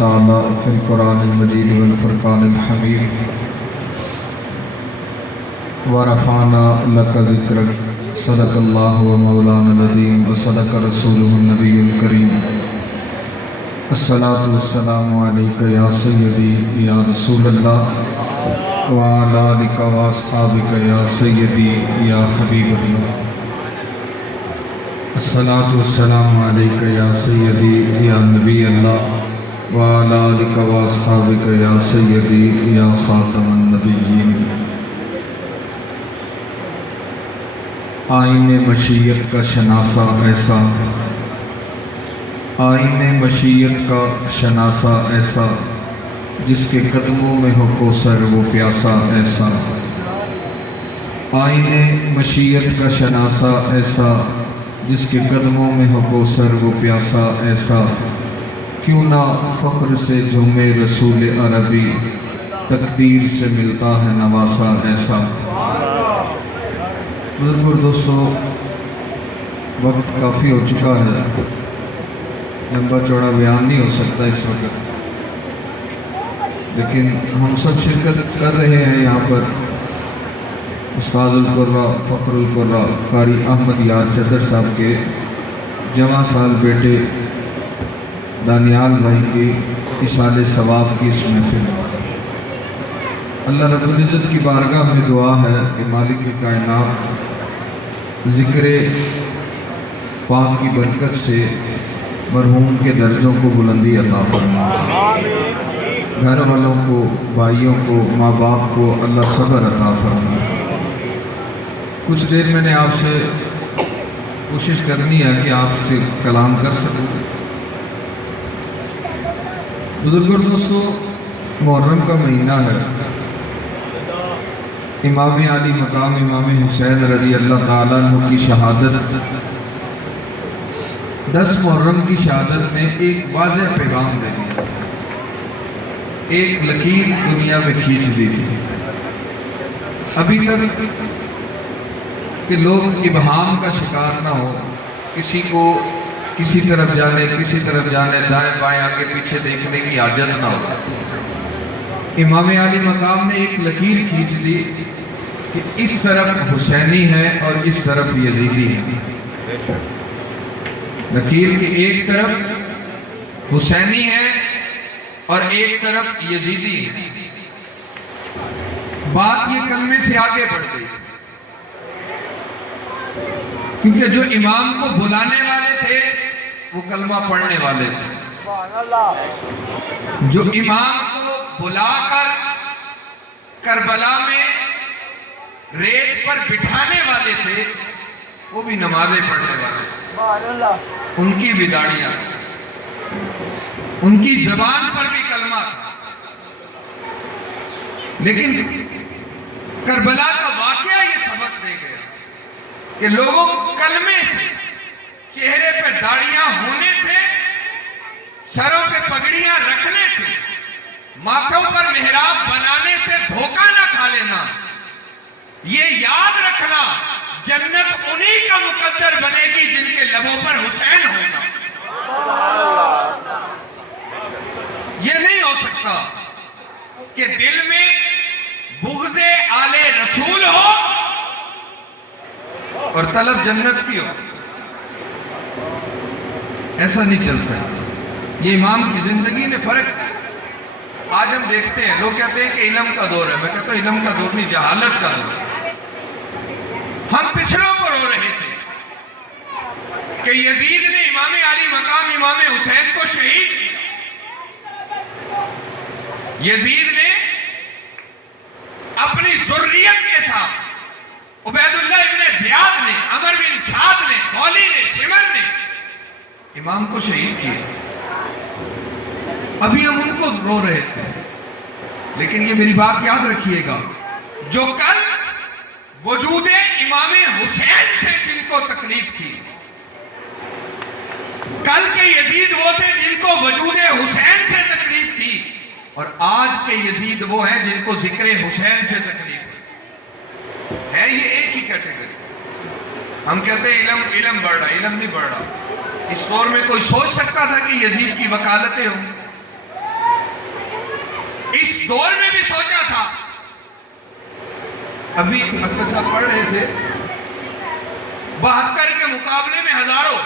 تعالی فی القرآن المجید والفرقان الحمید ورفعنا لک ذکرک صدق اللہ و مولانا العظیم وصدق رسولہ النبی الکریم الصلاۃ والسلام علیک یا سیدی یا رسول اللہ وعلی آلک واصحابک یا سیدی یا حبیب اللہ الصلاۃ والسلام علیک یا سیدی یا نبی اللہ وعلی آلک واصحابک یا سیدی یا خاتم النبیین۔ آئین مشیت کا شناسہ ایسا، آئین مشیت کا شناسہ ایسا، جس کے قدموں میں ہو کوثر وہ پیاسا ایسا۔ آئین مشیت کا شناسہ ایسا، جس کے قدموں میں ہو کوثر وہ پیاسا ایسا۔ کیوں نہ فخر سے جھومے رسول عربی، تقدیر سے ملتا ہے نواسا ایسا۔ بزرگ اور دوستو، وقت کافی ہو چکا ہے، لمبا چوڑا بیان نہیں ہو سکتا اس وقت، لیکن ہم سب شرکت کر رہے ہیں یہاں پر۔ استاد القرہ فخر القرہ قاری احمد یار چدر صاحب کے جواں سال بیٹے دانیال بھائی کے اصال ثواب کی اس محفل۔ اللہ رب العزت کی بارگاہ میں دعا ہے کہ مالک کائنات ذکر پاک کی برکت سے مرحوم کے درجوں کو بلندی عطا فرمائے، گھر والوں کو، بھائیوں کو، ماں باپ کو اللہ صبر عطا فرمائے۔ کچھ دیر میں نے آپ سے کوشش کرنی ہے کہ آپ سے کلام کر سکوں۔ بزرگوں دوستو، محرم کا مہینہ ہے، امام علی مقام امام حسین رضی اللہ تعالیٰ عنہ کی شہادت، 10 محرم کی شہادت نے ایک واضح پیغام دے دیا، ایک لکیر دنیا میں کھینچ دی تھی۔ ابھی تک کہ لوگ ابہام کا شکار نہ ہو، کسی کو کسی طرف جانے دائیں بائیں آگے پیچھے دیکھنے کی حاجت نہ ہو۔ امام علی مقام نے ایک لکیر کھینچ دی کہ اس طرف حسینی ہے اور اس طرف یزیدی ہے۔ لکیر کہ ایک طرف حسینی ہے اور ایک طرف یزیدی ہے۔ بات یہ کلمے سے آگے بڑھ گئی، کیونکہ جو امام کو بلانے والے تھے وہ کلمہ پڑھنے والے تھے، جو امام کو بلا کر کربلا میں ریت پر بٹھانے والے تھے وہ بھی نمازیں پڑھنے والے تھے۔ ان کی بھی داڑیاں، ان کی زبان پر بھی کلمہ تھا، لیکن کربلا کا واقعہ یہ سبق دے گیا کہ لوگوں کو کلمے سے، چہرے پہ داڑیاں ہونے سے، سروں پہ پگڑیاں رکھنے سے، ماتھوں پر محراب بنانے سے دھوکہ نہ کھا لینا۔ یہ یاد رکھنا، جنت انہی کا مقدر بنے گی جن کے لبوں پر حسین ہوگا۔ یہ نہیں ہو سکتا کہ دل میں بغض آل رسول ہو اور طلب جنت کی ہو، ایسا نہیں چل سکتا۔ یہ امام کی زندگی نے فرق ہے۔ آج ہم دیکھتے ہیں، لوگ کہتے ہیں کہ علم کا دور ہے، میں کہتا ہوں علم کا دور نہیں، جہالت کا دور ہے۔ ہم پچھلوں کو رو رہے تھے کہ یزید نے امام علی مقام امام حسین کو شہید کیا، یزید نے اپنی ذریت کے ساتھ عبید اللہ ابن زیاد نے، عمر بن سعد نے، خولی نے، شمر نے امام کو شہید کیا۔ ابھی ہم ان کو رو رہے تھے، لیکن یہ میری بات یاد رکھیے گا، جو کل وجود امام حسین سے جن کو تکلیف تھی، کل کے یزید وہ تھے جن کو وجود حسین سے تکلیف تھی، اور آج کے یزید وہ ہیں جن کو ذکر حسین سے تکلیف ہے۔ یہ ایک ہی کیٹیگری۔ ہم کہتے ہیں علم بڑھ رہا، علم نہیں بڑھ رہا۔ اس دور میں کوئی سوچ سکتا تھا کہ یزید کی وکالتیں ہوں؟ دور میں بھی سوچا تھا. ابھی اکبر صاحب پڑھ رہے تھے 72 کے مقابلے میں ہزاروں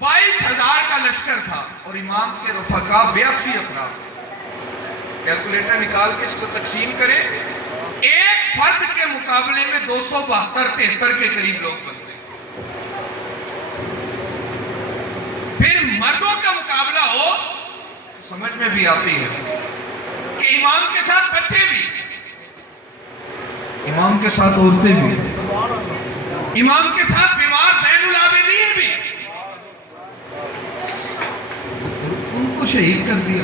22,000 کا لشکر تھا اور امام کے رفقا 82 افراد. کیلکولیٹر نکال کے اس کو تقسیم کریں, ایک فرد کے مقابلے میں 272-73 کے قریب لوگ بنتے. پھر مردوں کا مقابلہ ہو تو سمجھ میں بھی آتی ہے کہ امام کے ساتھ بچے بھی, امام کے ساتھ عورتیں بھی, امام کے ساتھ بیمار زین العابدین بھی, ان کو شہید کر دیا.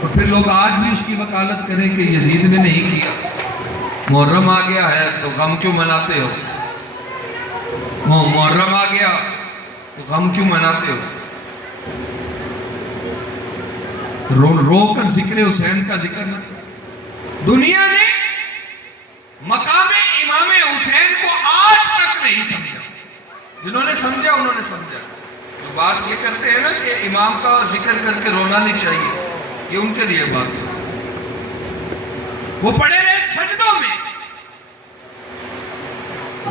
اور پھر لوگ آج بھی اس کی وکالت کریں کہ یزید نے نہیں کیا. محرم آ گیا ہے تو غم کیوں مناتے ہو, محرم آ گیا تو غم کیوں مناتے ہو. رو کر ذکر حسین کا ذکر نہ. دنیا نے مقام امام حسین کو آج تک نہیں سمجھا. جنہوں نے سمجھا انہوں نے سمجھا. جو بات یہ کرتے ہیں نا کہ امام کا ذکر کر کے رونا نہیں چاہیے, یہ ان کے لیے بات ہے. وہ پڑے رہے سجدوں میں,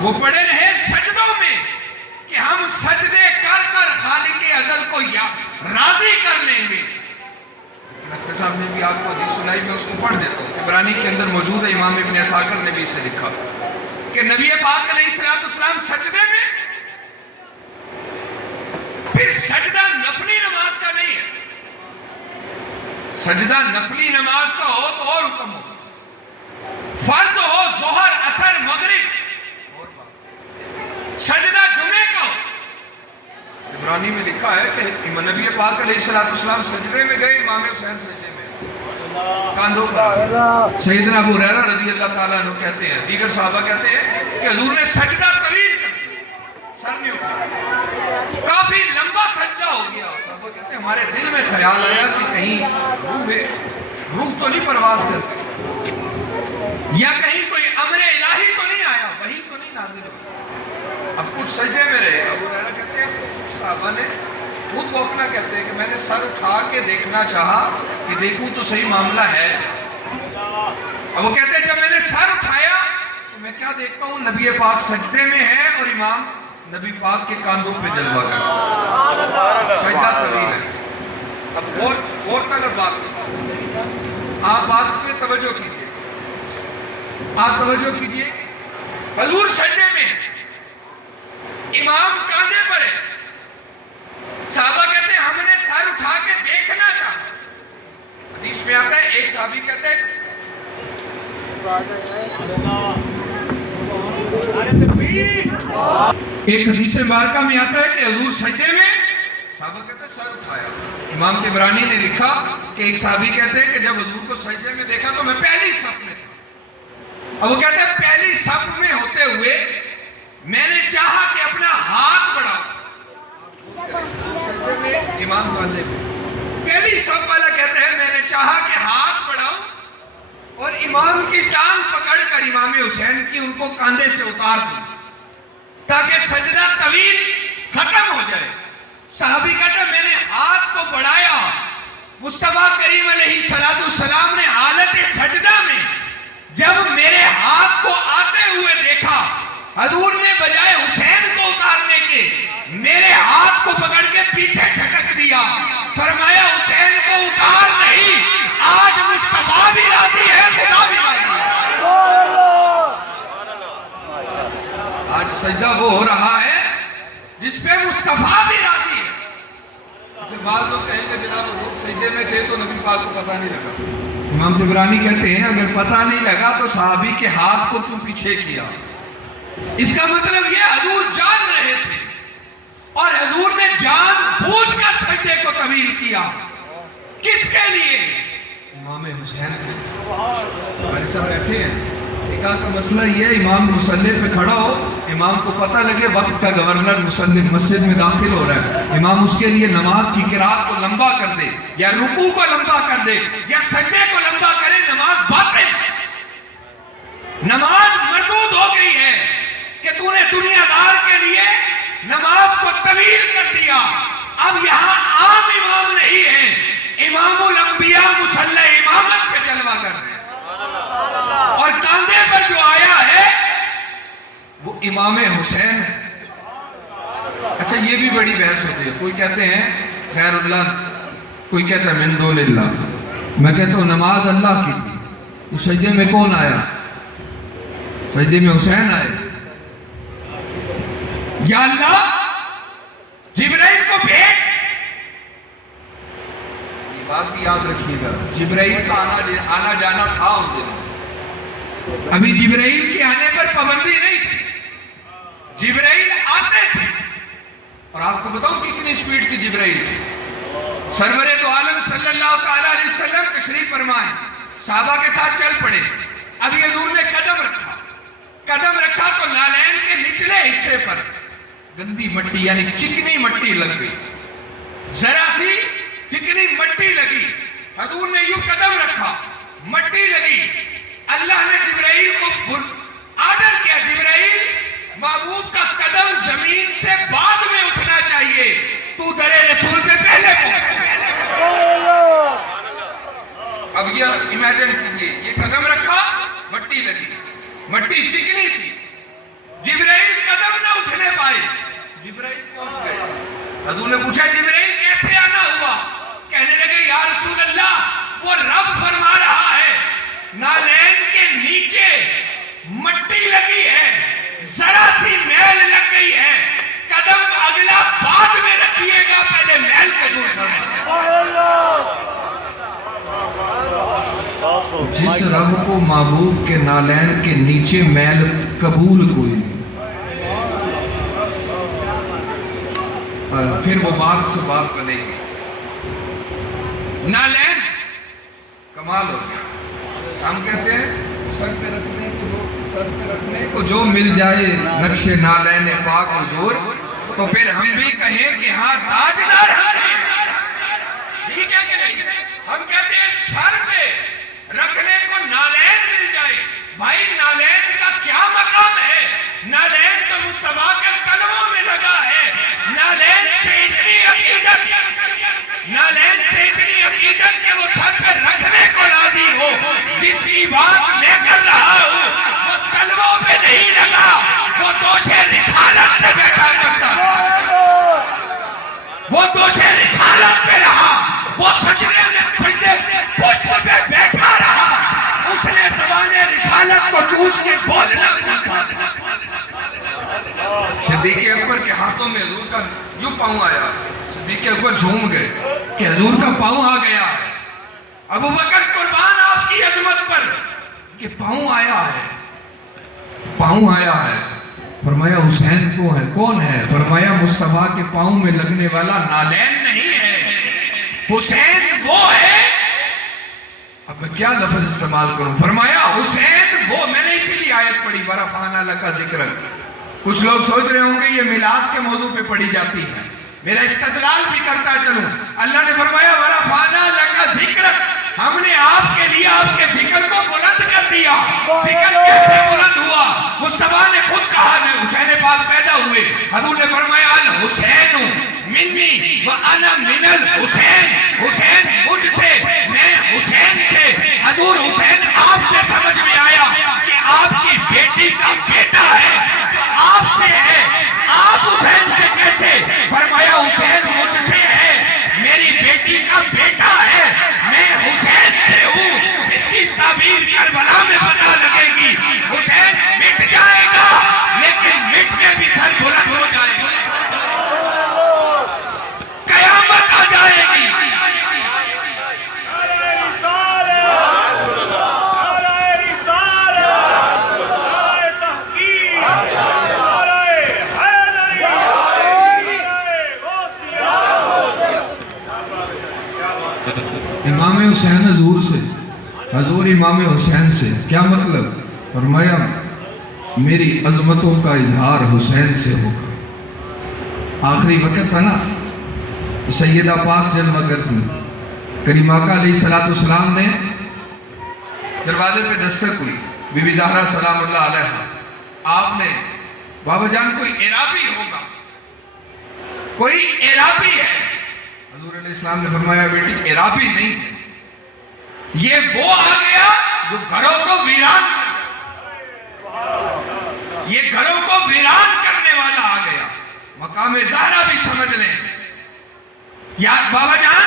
وہ پڑے رہے سجدوں میں کہ ہم سجدے کر کر خالق ازل کو راضی کر لیں گے. نقطہ صاحب نے بھی آپ کو حدیث سنائی, میں اس کو پڑھ دیتا ہوں. عبرانی کے اندر موجود ہے, امام ابن عساکر نے بھی اسے لکھا کہ نبی پاک علیہ السلام سجدے میں, پھر سجدہ نفلی نماز کا نہیں ہے, سجدہ نفلی نماز کا ہو تو اور حکم ہو, فرض ہو ظہر عصر مغرب, سجدہ جمعے کا ہو. عبرانی میں لکھا ہے کہ نبی پاک علیہ السلام سجدے میں گئے, امام حسین سجدے میں کاندھوں پر. سیدنا ابو ہریرہ رضی اللہ تعالیٰ عنہ کہتے ہیں, دیگر صحابہ کہتے ہیں کہ حضور نے سجدہ طویل کر دیا, سر نہیں اٹھا, کافی لمبا سجدہ ہو گیا. صحابہ کہتے ہیں ہمارے دل میں خیال آیا کہ کہیں روح تو نہیں پرواز کرتی, یا کہیں کوئی امر الہی تو نہیں آیا, وہی تو نہیں نازل ہو. اب کچھ سجدے میں رہے. ابو ہریرہ کہتے ہیں صحابہ نے خود وہ اپنا کہتے ہیں کہ میں نے سر اٹھا کے دیکھنا چاہا کہ دیکھوں تو صحیح معاملہ ہے. اب وہ کہتے ہیں جب میں نے سر اٹھایا تو میں کیا دیکھتا ہوں, نبی پاک سجدے میں ہے اور امام نبی پاک کے کاندھوں پہ جلوہ کر سجدہ طویل ہے. اب غور طلب بات, آپ بات پہ توجہ کیجئے, آپ توجہ کیجئے. حضور سجدے میں ہے, امام کاندھے پر ہے. صحابہ کہتے ہیں ہم نے سر اٹھا کے دیکھنا چاہا. حدیث میں آتا ہے ایک صحابی کہتے ہیں ایک حدیث مبارکہ میں آتا ہے کہ حضور سجدے میں, صحابہ کہتے ہیں سر اٹھایا. امام طبرانی نے لکھا کہ ایک صحابی کہتے ہیں کہ جب حضور کو سجدے میں دیکھا تو میں پہلی صف میں تھا. اب وہ کہتے ہیں پہلی صف میں ہوتے ہوئے میں نے چاہا کہ اپنا ہاتھ بڑھاؤں. امام کاندھے میں, پہلی صف والا کہتے ہیں میں نے چاہا کہ ہاتھ بڑھاؤں اور امام کی ٹانگ پکڑ کر امام حسین کی ان کو کاندھے سے اتار دوں تاکہ سجدہ طویل ختم ہو جائے. صحابی کہتے ہیں میں نے ہاتھ کو بڑھایا. مصطفیٰ کریم علیہ السلام نے حالت سجدہ میں جب میرے ہاتھ کو آتے ہوئے دیکھا, حضور نے بجائے حسین کو اتارنے کے میرے ہاتھ کو پکڑ کے پیچھے جھٹک دیا. فرمایا حسین کو اتار نہیں, آج مصطفیٰ بھی راضی ہے, خدا بھی راضی ہے. آج سجدہ وہ ہو رہا ہے جس پہ مصطفیٰ بھی راضی ہے. اچھا بعض لوگ کہیں کہ جناب حضور سجدے میں تھے تو نبی پاک کو پتہ نہیں لگا. امام طبرانی کہتے ہیں اگر پتہ نہیں لگا تو صحابی کے ہاتھ کو کیوں پیچھے کیا. اس کا مطلب یہ حضور جان رہے تھے اور حضور نے جان بوجھ کر سجدے کو طویل کیا. کس کے لیے؟ امام حسین کے. ہمارے صاحب بیٹھے ہیں, نکاح کا مسئلہ یہ ہے امام مصلی پہ کھڑا ہو, امام کو پتہ لگے وقت کا گورنر مسجد میں داخل ہو رہا ہے, امام اس کے لیے نماز کی قرات کو لمبا کر دے یا رکوع کو لمبا کر دے یا سجدے کو لمبا کرے, نماز باطل, نماز مردود ہو گئی ہے کہ تو نے دنیا دار کے لیے نماز کو طویل کر دیا. اب یہاں عام امام نہیں ہے, امام الانبیاء مصلی امامت پہ جلوہ کر امام حسین ہے۔ اچھا یہ بھی بڑی بحث ہوتی ہے، کوئی کہتے ہیں خیر اللہ، کوئی کہتا ہے من دون اللہ، میں کہتا ہوں نماز اللہ کی تھی، تو سجدے میں کون آیا؟ سجدے میں حسین آئے۔ یا اللہ جبرائیل کو بھیج، یہ بات بھی یاد رکھیے گا، جبرائیل کا آنا جانا تھا اس دن، ابھی جبرائیل کے آنے پر پابندی نہیں تھی، جبرائیل آتے تھے، اور آپ کو بتاؤں کتنی سپیڈ تھی جبرائیل کی۔ سرور دو عالم صلی اللہ تعالیٰ علیہ وسلم تشریف فرمائے، صحابہ کے ساتھ چل پڑے، ابھی حضور نے قدم رکھا تو نالین کے نچلے حصے پر گندی مٹی یعنی چکنی مٹی لگ گئی، ذرا سی چکنی مٹی لگی، حضور نے یوں قدم رکھا، مٹی لگی، اللہ نے جبرائیل کو آرڈر کیا، جبرائیل محبوب کا قدم زمین سے بعد میں اٹھنا چاہیے، تو در رسول پہ پہلے پہنچ۔ اب یہ امیجن کیجئے، یہ قدم رکھا، مٹی لگی، مٹی چکنی تھی، جبرائیل قدم نہ اٹھنے پائے، جبرائیل پہنچ گئے۔ حضور نے پوچھا جبرائیل کیسے آنا ہوا؟ کہنے لگے یا رسول اللہ وہ رب فرما رہا ہے نالین کے نیچے مٹی لگی ہے، ذرا سی میل لگ گئی ہے، قدم اگلا بعد میں رکھیے گا، پہلے میل کو دور فرمائے۔ جس رب کو محبوب کے نالین کے نیچے میل قبول کوئی نہیں، پھر وہ بات سے بات بنے گی۔ نالین کمال ہو گیا، ہم کہتے ہیں سر پہ رکھنے کو جو مل جائے نقش نالین پاک حضور، تو پھر ہم بھی کہیں کہ ہاں تاجدار ہیں، ٹھیک ہے کہ نہیں؟ ہم کہتے ہیں سر پہ رکھنے کو نالین مل جائے، بھائی نالین کا کیا مقام ہے؟ نالین تو مصطفیٰ کے قدموں میں لگا ہے، نالین سے اتنی عقیدت کہ وہ سر پہ رکھنے کو راضی ہو، جس کی بات میں کر رہا ہوں وہ قلبوں پہ نہیں لگا، وہ دوش رسالت پہ بیٹھا کرتا، وہ دوش رسالت پہ رہا، وہ سجدے پشت پہ بیٹھا رہا، اس نے زبان رسالت کو چوس کے بولنا سیکھا۔ صدیق اکبر کے ہاتھوں میں حضور کا یوں پاؤں آیا، صدیق اکبر جھوم گئے کہ حضور کا پاؤں آ گیا ہے۔ ابو بکر قربان آپ کی عظمت پر کہ پاؤں آیا ہے، پاؤں آیا ہے۔ فرمایا حسین کو ہے، کون ہے؟ فرمایا مصطفیٰ کے پاؤں میں لگنے والا نالین نہیں ہے، حسین وہ ہے۔ اب میں کیا لفظ استعمال کروں؟ فرمایا حسین وہ، میں نے اسی لیے آیت پڑھی ورفعنا لک ذکرک۔ کچھ لوگ سوچ رہے ہوں گے یہ میلاد کے موضوع پہ پڑھی جاتی ہے، میرا استدلال بھی کرتا چلوں۔ اللہ نے فرمایا ورفعنا لک ذکرک، ہم نے آپ کے لیے آپ کے ذکر کو بلند کر دیا۔ ذکر کیسے بلند ہوا؟ مصطفیٰ نے خود کہا میں حسین پاک پیدا ہوئے، حضور نے فرمایا الحسین منی وانا من الحسین، حسین مجھ سے میں حسین سے۔ حضور حسین آپ سے سمجھ میں آیا کہ آپ کی بیٹی کا بیٹا ہے، آپ سے ہے، آپ حسین سے کیسے؟ فرمایا حسین مجھ سے ہے، میری بیٹی کا بیٹا ہے، میں حسین سے ہوں۔ اس کی تعبیر کربلا میں پتہ لگے گی، حسین مٹ جائے گا لیکن مٹ کے بھی سر بلند ہو جائے گا، قیامت آ جائے گی۔ امام حسین حضور سے، حضور امام حسین سے، کیا مطلب؟ فرمایا میری عظمتوں کا اظہار حسین سے ہوگا۔ آخری وقت تھا نا، سیدہ پاس جلوہ کرتی، کریم آقا علیہ السلام نے دروازے پہ دستک ہوئی، بی بی زہرا سلام اللہ علیہ، آپ نے بابا جان کوئی عرابی ہوگا، کوئی عرابی ہے۔ حضور علیہ السلام نے فرمایا بیٹی عرابی نہیں ہے، یہ وہ آ گیا جو گھروں کو ویران، یہ گھروں کو ویران کرنے والا آ گیا. مقام زہرا بھی سمجھ لیں یار بابا جان.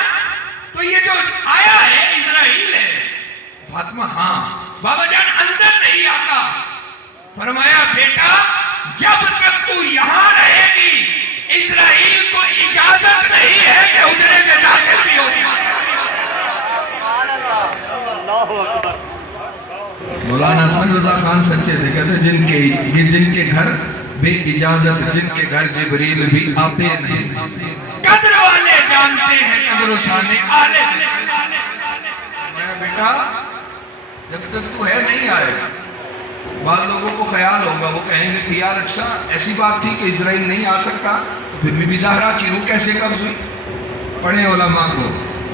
تو یہ جو آیا ہے اسرائیل ہے. فاطمہ ہاں. بابا جان اندر نہیں آتا. فرمایا بیٹا جب تک تو یہاں رہے گی اسرائیل کو اجازت نہیں ہے کہ حجرے میں داخل بھی ہوگی. مولانا حسن رضا خان سچے تھے. کہتے جن کے گھر بے اجازت جن کے گھر جبریل بھی آتے نہیں. قدر والے جانتے ہیں قدر و شان آلے. بیٹا جب تک تو ہے نہیں آئے گا. بعض لوگوں کو خیال ہوگا وہ کہیں گے کہ یار اچھا ایسی بات تھی کہ اسرائیل نہیں آ سکتا تو پھر بی بی زہرا کی روح کیسے قبض ہوئی. پڑھیں علماء کو.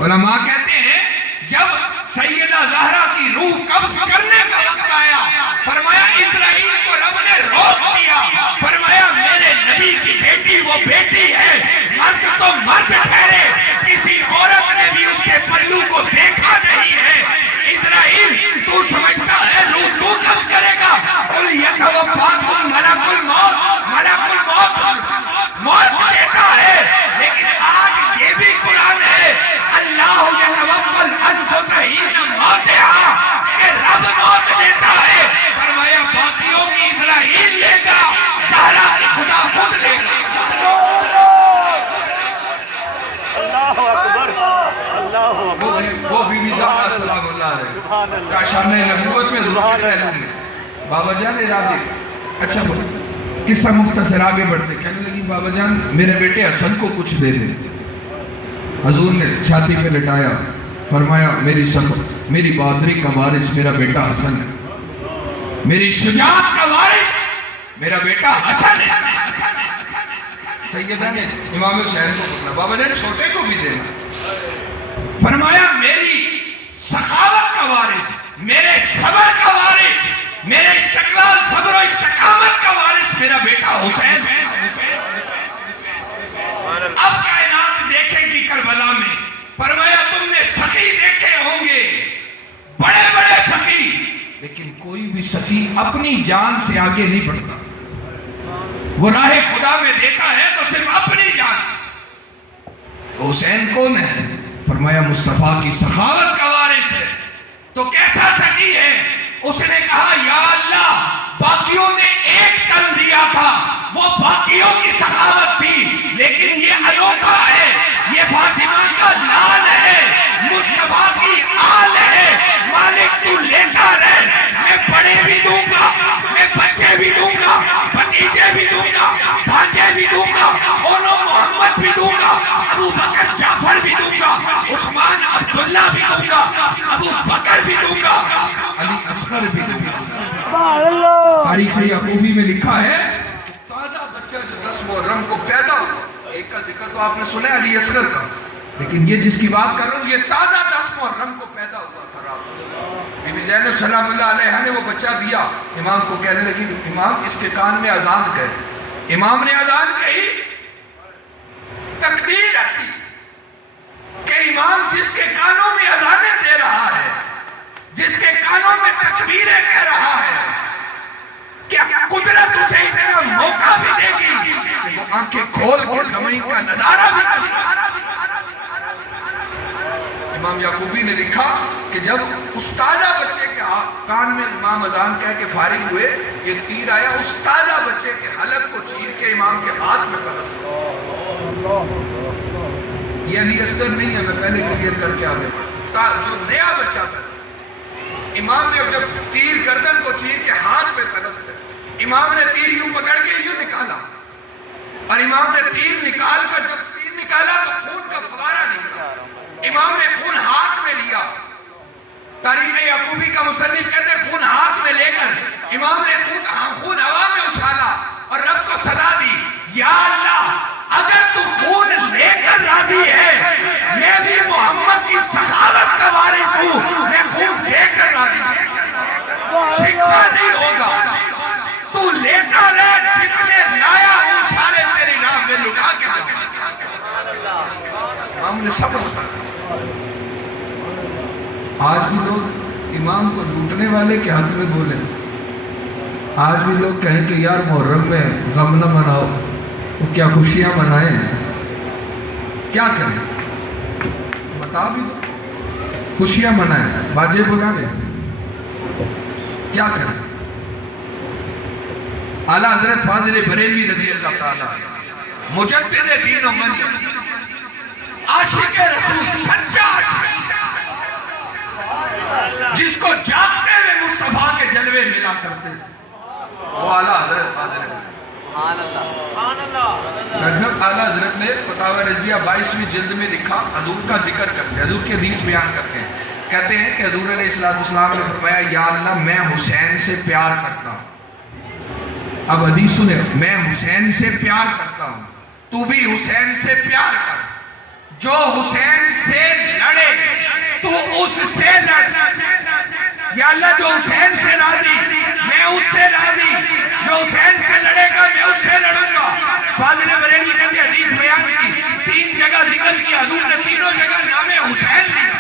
علماء کہتے ہیں جب سیدہ زہرا کی روح قبض کرنے کا وقت آیا فرمایا اسرائیل کو رب نے روک دیا. فرمایا میرے نبی کی بیٹی وہ بیٹی ہے. مرد تو مرد ٹھہرے کسی عورت نے بھی اس کے پلو کو دیکھا نہیں ہے. اسرائیل تو سمجھتا ہے روح تو قبض کرے گا. قل یتوفاکم ملک الموت. ملک الموت موت دیتا ہے. لیکن آج یہ بھی قرآن ہے اللہ یتوفی الانفس حین موتہا کہ رب موت دیتا ہے. فرمایا باقیوں کی اسرائیل لے گا زہرا کی خدا خود لے گا. وہ بی بی زہرا سلام اللہ علیہ کا شان نبوت میں ضرور پہلوں گے. بابا جان ارادے اچھا قصہ مختصر آگے بڑھتے. کہنے لگی بابا جان میرے بیٹے حسن کو کچھ دے دیں. حضور نے چھاتی پہ لٹایا. فرمایا میری بہادری کا وارث میرا بیٹا حسن ہے. میری شجاعت کا وارث میرا بیٹا حسن ہے. سیدہ نے امام حسین کو پکڑا. بابا جان چھوٹے کو بھی دینا. فرمایا میری سخاوت کا وارث میرے صبر کا وارث میرے استقلال صبر و استقامت کا وارث میرا بیٹا حسین ہے. اب کائنات دیکھے گی کربلا میں. فرمایا تم نے سخی دیکھے ہوں گے بڑے بڑے سخی لیکن کوئی بھی سخی اپنی جان سے آگے نہیں بڑھتا. وہ راہ خدا میں دیتا ہے تو صرف اپنی جان. حسین کون ہے؟ فرمایا مصطفیٰ کی سخاوت کا وارث ہے. تو کیسا سخی ہے؟ اس نے کہا یا اللہ باقیوں نے ایک تن دیا تھا وہ باقیوں کی سخاوت تھی لیکن یہ انوکھا ہے. یہ فاطمہ کا لال ہے مصطفیٰ کی آل ہے. مالک تو لیتا رہ میں بڑے بھی دوں گا میں بچے بھی دوں گا بھتیجے بھی دوں گا بھانجے بھی دوں گا اولو محمد بھی دوں گا ابو بکر جعفر بھی دوں گا عثمان عبداللہ بھی دوں گا ابو بکر بھی دوں گا علی اصغر بھی دوں گا. تاریخ یعقوبی میں لکھا ہے تازہ بچہ جو 10 محرم کو پیدا ہوا. ایک کا ذکر تو آپ نے سنا ہے علی اصغر کا لیکن یہ جس کی بات کر رہا ہوں یہ تازہ 10 محرم کو پیدا ہوا تھا. بی بی زینب سلام اللہ علیہ نے وہ بچہ دیا. امام کو کہنے لگی امام اس کے کان میں اذان کہے. امام نے اذان کہی. تقدیر ایسی کہ امام جس کے کانوں میں اذانیں دے رہا ہے جس کے کانوں میں تکبیریں کہہ رہا ہے کیا قدرت اسے اتنا موقع بھی دے گی کہ وہ آنکھیں کھول کے زمین کا نظارہ بھی کر سکتا. امام یعقوبی نے لکھا کہ جب استادہ بچے کے کان میں امام اذان کہہ کے فارغ ہوئے ایک تیر آیا استادہ بچے کے حلق کو چیر کے امام کے ہاتھ میں پھنس گیا. یہ علی اصغر نہیں ہے میں پہلے کلیئر کر کے آگے بڑھا. جو نیا بچہ تھا امام نے جب تیر گردن کو چیر کے ہاتھ میں پھنس گیا امام نے تیر یوں پکڑ کے یوں نکالا اور امام نے تیر نکال کر جب تیر نکالا تو خون کا فوارہ نکلا. امام نے خون ہاتھ میں لیا. تاریخ یعقوبی کا مصنف کہتے ہیں خون ہاتھ میں لے کر امام نے خون ہوا میں اچھالا اور رب کو صدا دی یا اللہ اگر تو خون لے کر راضی ہے میں بھی محمد کی سخاوت کا وارث ہوں میں خون دے کر راضی ہوں. شکوہ نہیں ہوگا تو لیتا رہ جتنے لایا وہ سارے تیری راہ میں لٹا کے امام نے صبر کیا. آج بھی لوگ امام کو لوٹنے والے کے حق میں بولے آج بھی لوگ کہیں کہ یار محرم میں غم نہ مناؤ، تو کیا خوشیاں منائیں؟ کیا کریں؟ بتا بھی دو، خوشیاں منائیں، باجے بلا لیں، کیا کریں؟ اعلیٰ حضرت فاضل بریلوی رضی اللہ تعالیٰ مجدد دین و ملت، عاشق رسول، سچا عاشق، جس کو جاگتے ہوئے مصطفیٰ کے جلوے ملا کرتے تھے، وہ اعلیٰ حضرت فاضل غضب اعلیٰ حضرت نے فتاوی رضویہ 22ویں جلد میں لکھا، حضور کا ذکر کرتے ہیں، حضور کی حدیث بیان کرتے ہیں، کہتے ہیں کہ حضور علیہ السلام نے فرمایا یا اللہ میں حسین سے پیار کرتا ہوں۔ اب حدیث سنیں، میں حسین سے پیار کرتا ہوں، تو بھی حسین سے پیار کر، جو حسین سے لڑے تو اس سے لڑ، یا اللہ جو حسین سے راضی میں اس سے راضی، جو حسین سے لڑے گا میں اس سے لڑوں گا۔ فاضل بریلوی نے بھی حدیث بیان کی، 3 جگہ ذکر کیا، حضور نے تینوں جگہ نام حسین لیا،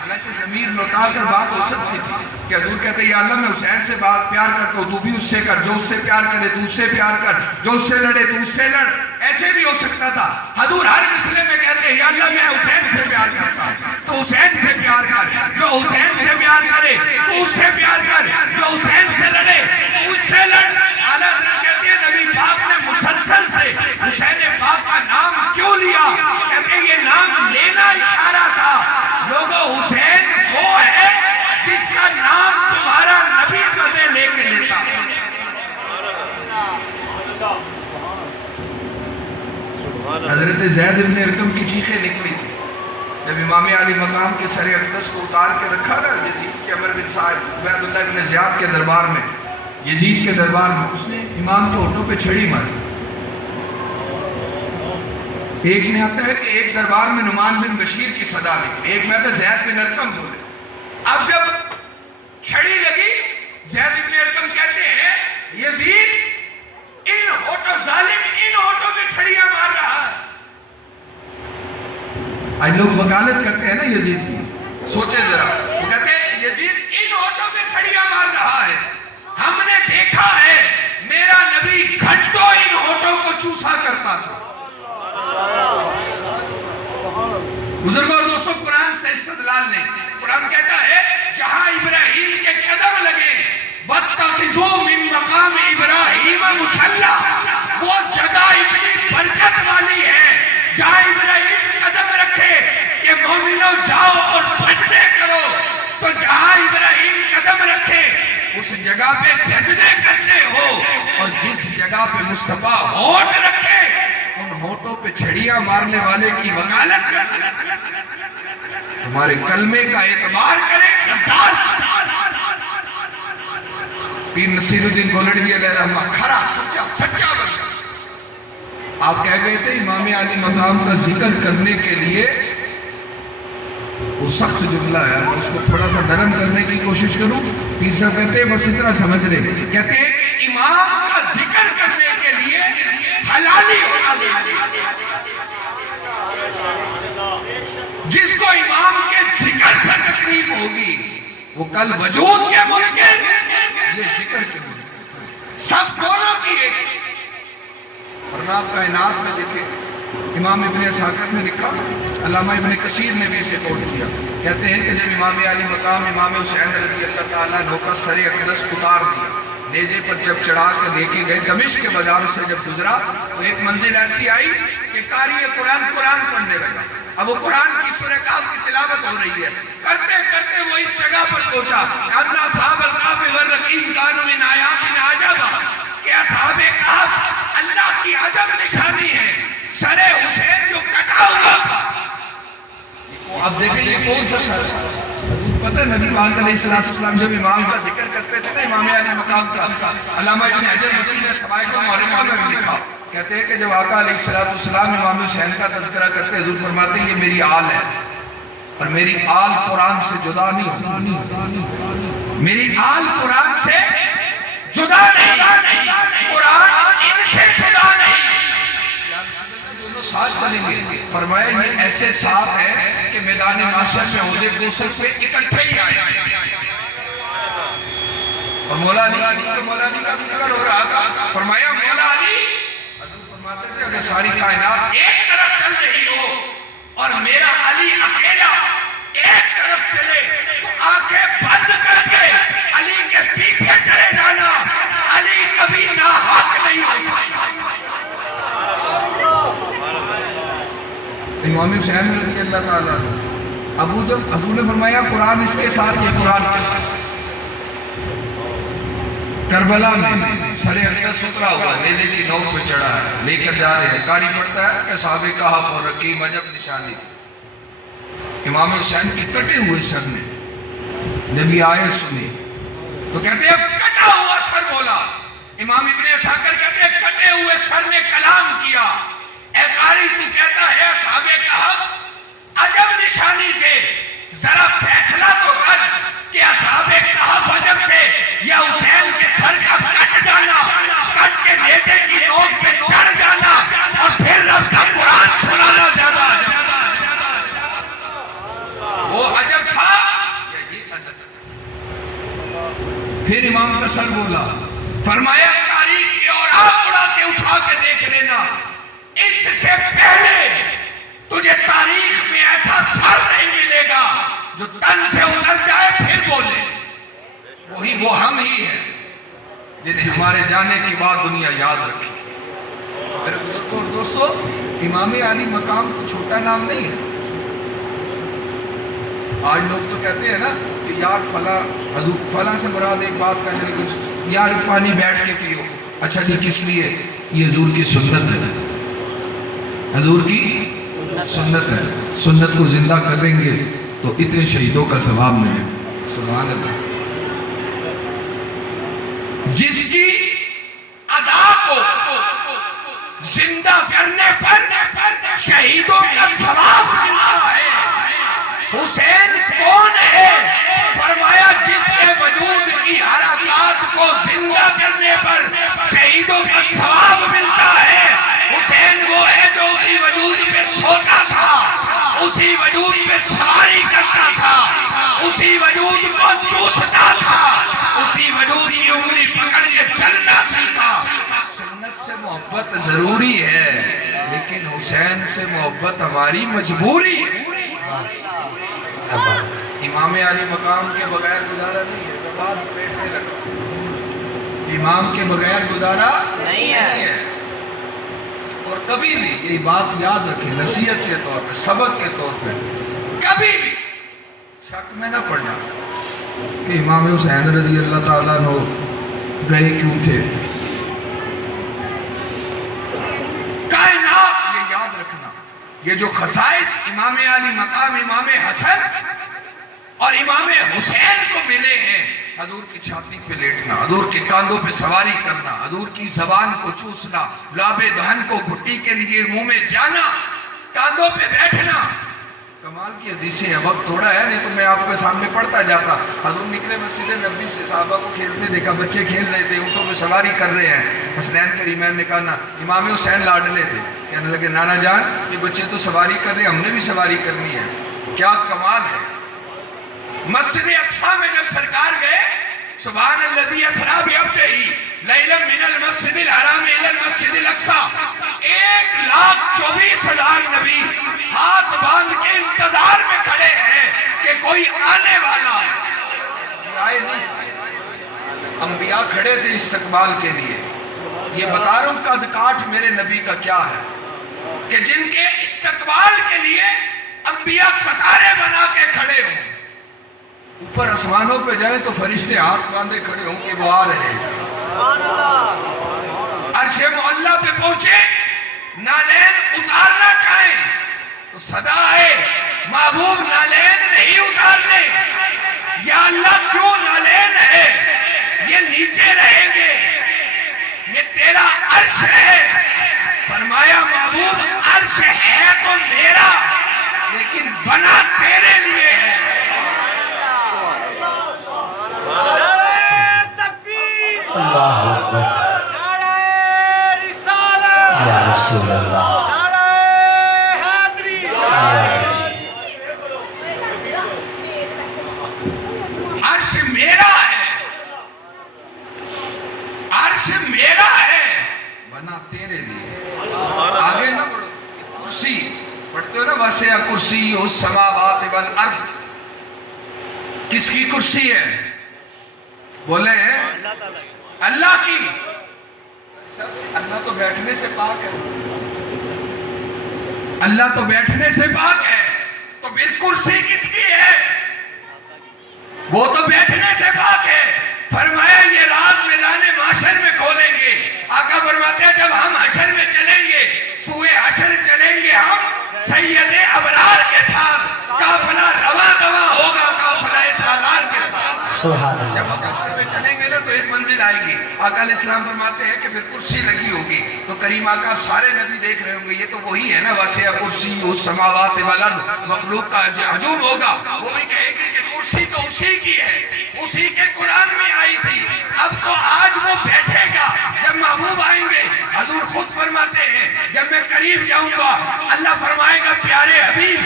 حالانکہ ضمیر لوٹا کر بات ہو سکتی تھی کہ حضور کہتے ہیں یا اللہ میں حسین سے پیار کرتا ہوں، تو بھی اس سے کر، جو اس سے پیار کرے تو اس سے پیار کر، جو اس سے لڑے تو اس سے لڑ، ایسے بھی ہو سکتا تھا۔ حضور ہر مسئلے میں کہتے ہیں یا اللہ میں حسین سے پیار کرتا ہوں، تو حسین سے پیار کر، جو حسین سے پیار کرے تو اس سے پیار کر، جو حسین سے لڑے تو اس سے لڑ۔ اعلیٰ حضرت کہتے ہیں نبی پاک نے مسلسل سے حسین پاک کا نام کیوں لیا؟ کہتے ہیں یہ نام لینا اشارہ تھا، لوگوں حسین وہ ہے جس کا نام تمہارا نبی مزے لے کے لیتا ہے۔ حضرت زید بن ارقم کی چیخیں نکلی تھی جب امام علی مقام کے سر اقدس کو اتار کے رکھا نا یزید کے عمر بن صاحب عبید اللہ بن زیاد کے دربار میں، یزید کے دربار میں، اس نے امام کے ہونٹوں پہ چھڑی ماری۔ ایک میں آتا ہے کہ ایک دربار میں نعمان بن بشیر کی صدا لگی، ایک میں آتا ہے زید بن ارقم بولے۔ اب جب چھڑی لگی، زید بن ارقم کہتے ہیں یزید ان ہونٹوں، ظالم ان ہونٹوں پہ چھڑیاں مار رہا ہے۔ آج لوگ وکالت کرتے ہیں نا یزید کی، سوچے ذرا، وہ کہتے ہیں یزید ان ہونٹوں پہ چھڑیاں مار رہا ہے، ہم نے دیکھا ہے میرا نبی گھنٹوں ان ہونٹوں کو چوسا کرتا تھا۔ بزرگوں اور دوستوں، قرآن سے استدلال نے، قرآن کہتا ہے جہاں ابراہیم کے قدم لگے وَاتَّخِذُوا مِن مَقَامِ إِبْرَاهِيمَ مُصَلًّى، وہ جگہ اتنی برکت والی ہے جہاں ابراہیم قدم رکھے کہ مومنوں جاؤ اور سجدے کرو، تو جہاں ابراہیم قدم رکھے اس جگہ پہ سجدے کرتے ہو، اور جس جگہ پہ مصطفیٰ ہونٹ رکھے ان ہونٹوں پہ چھڑیاں مارنے والے کی وکالت کرتے، ہمارے کلمے کا اعتبار کرے۔ پیر نصیر الدین گولڑوی علیہ رحمہ کھرا سچا بندہ، آپ کہہ گئے تھے امام علی مقام کا ذکر کرنے کے لیے، وہ سخت جملہ ہے، میں اس کو تھوڑا سا نرم کرنے کی کوشش کروں۔ پیر صاحب کہتے ہیں بس اتنا سمجھ رہے، کہتے ہیں کہ امام کا ذکر کرنے کے لیے حلالی ہونا، جس کو امام کے ذکر سے تکلیف ہوگی وہ کل وجود کے ملک یہ ذکر کے ملک، سب دونوں کی ایک۔ ورنہ آپ کائنات میں دیکھیں، امام ابن اسحاق نے لکھا، علامہ ابن کثیر نے بھی اسے کوٹ کیا، کہتے ہیں کہ جب امام علی مقام امام حسین رضی اللہ تعالیٰ عنہ کا سر اقدس اتار دیا، نیزے پر جب چڑھا کر لے کے گئے، دمشق کے بازار سے جب گزرا تو ایک منزل ایسی آئی کہ قاری قرآن پڑھنے لگا، اب وہ قرآن کی سورہ کہف کی تلاوت ہو رہی ہے، کرتے کرتے وہ اس جگہ پر پہنچا، اَنَّ أَصْحَابَ الْكَهْفِ وَالرَّقِيمِ كَانُوا مِنْ آيَاتِنَا عَجَبًا، کہ اصحاب کہف اللہ کی عجب نشانی ہے، سر حسین جو کٹا ہوا تھا۔ اب دیکھیں یہ کون سا سر پتہ ہے؟ نبی پاک علیہ السلام جب امام کا ذکر کرتے تھے نا، امام علی مقام کا، علامہ ابن حجر مکی نے سوائق المعرفہ میں بھی لکھا، کہتے ہیں کہ جب آقا علیہ السلام امام حسین کا تذکرہ کرتے، حضور فرماتے ہیں یہ میری آل ہے، اور میری آل قرآن سے جدا نہیں ہوتی، میری آل قرآن سے جدا نہیں، قرآن ان سے جدا نہیں، دونوں ساتھ چلیں گے۔ فرمایا یہ ایسے ساتھ ہے کہ میدان محشر میں عہدے کوثر پہ اکٹھے ہی آئے، اور مولا علی کا بھی ذکر ہو رہا تھا. فرمایا مولا علی حضور فرماتے تھے اگر ساری کائنات ایک طرف چل رہی ہو اور میرا علی اکیلا ایک طرف چلے تو آنکھیں بند کر کے علی کے پیچھے چلے جانا. علی کبھی ناحق نہیں ہو. امام حسین رضی اللہ تعالیٰ ابو نے فرمایا قرآن اس کے ساتھ یہ قرآن کربلا میں سر اقدس سترا ہوا نیزے کی نوک پہ چڑھا ہے لے کر جا رہے ہیں. قاری پڑھتا ہے کہ صحابہ کہف اور رقیم عجب نشانی. امام حسین کے کٹے ہوئے سر نے جب یہ آئے سنی تو کہتے ہیں کٹا ہوا سر بولا. امام ابن اسحاق کہتے ہیں کٹے ہوئے سر نے کلام کیا. اے قاری تو کہتا ہے صحابہ کہف عجب نشانی تھے, ذرا فیصلہ تو کر کہ صحابہ کہف عجب تھے یا حسین کے سر کا کٹ جانا, کٹ کے نیزے کی نوک پہ چڑھ جانا اور پھر رب کا قرآن سنانا زیادہ. وہ عجب تھا یا یہ عجب تھا؟ پھر امام کا سر بولا, فرمایا تاریخ کی اور اڑا کے اٹھا کے دیکھ لینا, اس سے پہلے تجھے تاریخ میں ایسا سر نہیں ملے گا جو تن سے اتر جائے پھر بولے. وہی وہ ہم ہی ہیں جنہیں ہمارے جانے کی بات دنیا یاد رکھی. میرے بزرگوں اور دوستو, امام علی مقام کو چھوٹا نام نہیں ہے. آج لوگ تو کہتے ہیں نا کہ یار فلاں سے مراد ایک بات کرنے کی, یار پانی بیٹھ کے پیو. اچھا جی کس لیے؟ یہ حضور کی سنت ہے, حضور کی سنت ہے. سنت کو زندہ کریں گے تو اتنے شہیدوں کا ثواب ملے. سبحان اللہ. جس کی ادا کو زندہ کرنے پر شہیدوں کا ثواب ملتا ہے. حسین کون ہے؟ فرمایا جس کے وجود کی حرکات کو زندہ کرنے پر شہیدوں کا ثواب ملتا ہے. حسین وہ ہے جو اسی وجود پہ سوتا تھا, اسی وجود پہ سواری کرتا تھا, اسی وجود کو چوستا تھا, اسی وجود کی انگلی پکڑ کے چلنا سیکھا. سنت سے محبت ضروری ہے لیکن حسین سے محبت ہماری مجبوری ہے. امام علی مقام کے بغیر گزارا نہیں ہے. بس بیٹھنے لگا, امام کے بغیر گزارا نہیں ہے. اور کبھی بھی یہ بات یاد رکھیں, نصیحت کے طور پہ, سبق کے طور پہ, کبھی بھی شک میں نہ پڑنا کہ امام حسین رضی اللہ تعالیٰ عنہ گئے کیوں تھے. کائنات یہ یاد رکھنا, یہ جو خصائص امام علی مقام امام حسن اور امام حسین کو ملے ہیں, حضور کی چھاتی پہ لیٹنا, حضور کے کاندھوں پہ سواری کرنا, حضور کی زبان کو چوسنا, لاب دہن کو گھٹی کے لیے منہ میں جانا, کاندھوں پہ بیٹھنا. کمال کی حدیثیں ہیں, وقت تھوڑا ہے نہیں تو میں آپ کے سامنے پڑھتا جاتا. حضور نکلے مسجد نبوی سے, صحابہ کو کھیلتے دیکھا, بچے کھیل رہے تھے, اونٹوں پہ سواری کر رہے ہیں. حسنین کریمین نے کہا, امام حسین لاڈلے تھے, کہنے لگے نانا جان یہ بچے تو سواری کر رہے ہیں, ہم نے بھی سواری کرنی ہے. کیا کمال ہے. مسجد اقصی میں جب سرکار گئے, سبحان الذی اسری بعبدہ لیلا من المسجد الحرام الی المسجد الاقصی, 1,24,000 نبی ہاتھ باندھ کے انتظار میں کھڑے ہیں کہ کوئی آنے والا ہے. آئے نہیں, انبیاء کھڑے تھے استقبال کے لیے. یہ بتا رہا ہوں قد کاٹ میرے نبی کا کیا ہے کہ جن کے استقبال کے لیے انبیاء قطاریں بنا کے کھڑے ہوں. اوپر آسمانوں پہ جائیں تو فرشتے ہاتھ باندھے کھڑے ہوں کہ وہ آ رہے ہیں. عرش معلیٰ پہ پہنچے, نالین اتارنا چاہیں تو صدا آئے, محبوب نالین نہیں اتارنے. یا اللہ کیوں نالین ہے, یہ نیچے رہیں گے, یہ تیرا عرش ہے. فرمایا محبوب عرش ہے تو میرا, لیکن بنا تیرے لیے ہے. اللہ اکبر, یا رسول اللہ, عرش میرا ہے السماوات والارض. کس کی کرسی ہے؟ بولے اللہ کی. اللہ تو بیٹھنے سے پاک ہے, اللہ تو بیٹھنے سے پاک ہے, تو پھر کرسی کس کی ہے؟ وہ تو بیٹھنے سے پاک ہے. فرمایا یہ راز میدان محشر میں کھولیں گے. آقا فرماتے ہیں جب ہم حشر میں چلیں گے, سوئے حشر چلیں گے ہم سید ابرار کے ساتھ, قافلہ رواں دواں ہوگا قافلہ سالار کے ساتھ. سبحان اللہ. جب ہم حشر میں چلیں گے نا تو ایک منزل آئے گی. آقا علیہ السلام فرماتے ہیں کہ پھر کرسی لگی ہوگی, تو کریم آقا آپ سارے نبی دیکھ رہے ہوں گے, یہ تو وہی ہے نا واسع کرسی السماوات والارض, مخلوق کا ہجوم ہوگا, وہ بھی کہے گی کہ کرسی تو اسی کی ہے, اسی کے قرآن میں آئی تھی. اب تو آج وہ بیٹھے گا جب محبوب آئیں گے. حضور خود فرماتے ہیں جب میں قریب جاؤں گا اللہ فرمائے گا پیارے حبیب